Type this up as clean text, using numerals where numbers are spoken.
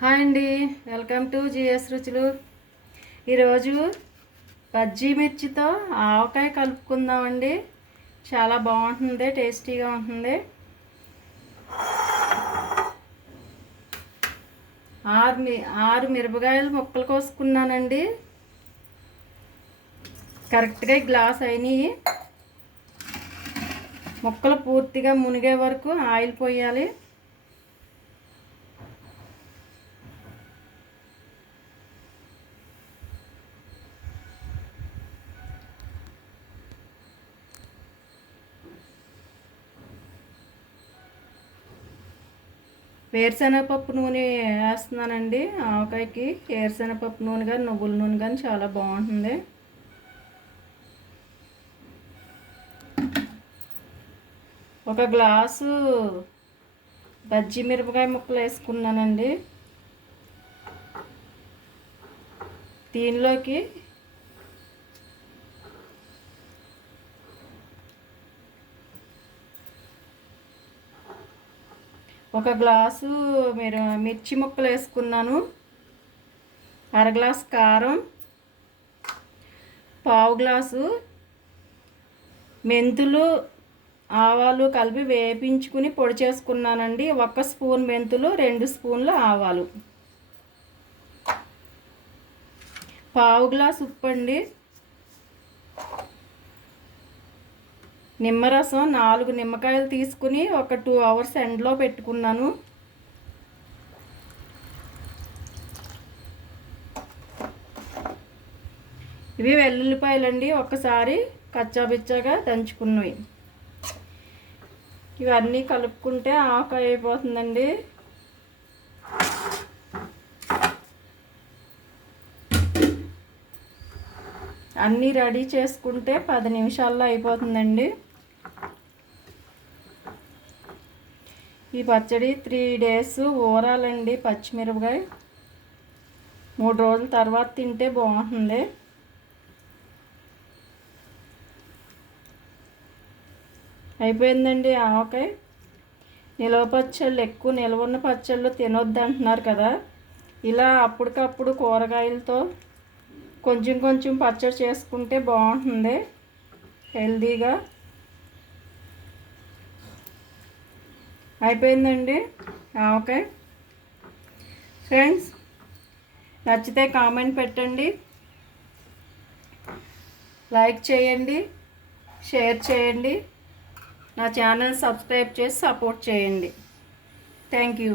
Hi అండి, welcome to GS రుచులు. ఈరోజు బజ్జీ మిర్చితో ఆవకాయ కలుపుకుందామండి. చాలా బాగుంటుంది, టేస్టీగా ఉంటుంది. ఆరు మిరపకాయలు ముక్కలు కోసుకున్నానండి. కరెక్ట్గా గ్లాస్ అయినాయి. ముక్కలు పూర్తిగా మునిగే వరకు ఆయిల్ పోయాలి. వేరుశనగపప్పు నూనె వేస్తున్నానండి. ఆవకాయకి వేరుశనగపప్పు నూనె కానీ నువ్వుల నూనె కానీ చాలా బాగుంటుంది. ఒక గ్లాసు బజ్జీ మిరపకాయ ముక్కలు వేసుకున్నానండి. దీనిలోకి ఒక గ్లాసు మిర్చి ముక్కలు వేసుకున్నాను. అర గ్లాసు కారం, పావు గ్లాసు మెంతులు, ఆవాలు కలిపి వేపించుకుని పొడి చేసుకున్నానండి. 1 స్పూన్ మెంతులు, 2 స్పూన్లు ఆవాలు, పావు గ్లాసు ఉప్పు అండి. నిమ్మరసం 4 నిమ్మకాయలు తీసుకుని ఒక 2 అవర్స్ ఎండలో పెట్టుకున్నాను. ఇవి వెల్లుల్లిపాయలండి, ఒకసారి కచ్చాబిచ్చాగా దంచుకున్నవి. ఇవన్నీ కలుపుకుంటే ఆవకాయ అయిపోతుందండి. అన్నీ రెడీ చేసుకుంటే 10 నిమిషాల్లో అయిపోతుందండి. ఈ పచ్చడి 3 డేస్ ఊరాలండి. పచ్చిమిరపకాయ 3 రోజుల తర్వాత తింటే బాగుంటుంది. అయిపోయిందండి ఆవకాయ. నిల్వ పచ్చళ్ళు ఎక్కువ నిల్వ ఉన్న పచ్చళ్ళు తినొద్దు అంటున్నారు కదా. ఇలా అప్పటికప్పుడు కూరగాయలతో కొంచెం కొంచెం పచ్చడి చేసుకుంటే బాగుంటుంది, హెల్తీగా. అయిపోయిందండి ఆవకాయ. ఫ్రెండ్స్, నచ్చితే కామెంట్ పెట్టండి, లైక్ చేయండి, షేర్ చేయండి, నా ఛానల్ సబ్స్క్రైబ్ చేసి సపోర్ట్ చేయండి. Thank you.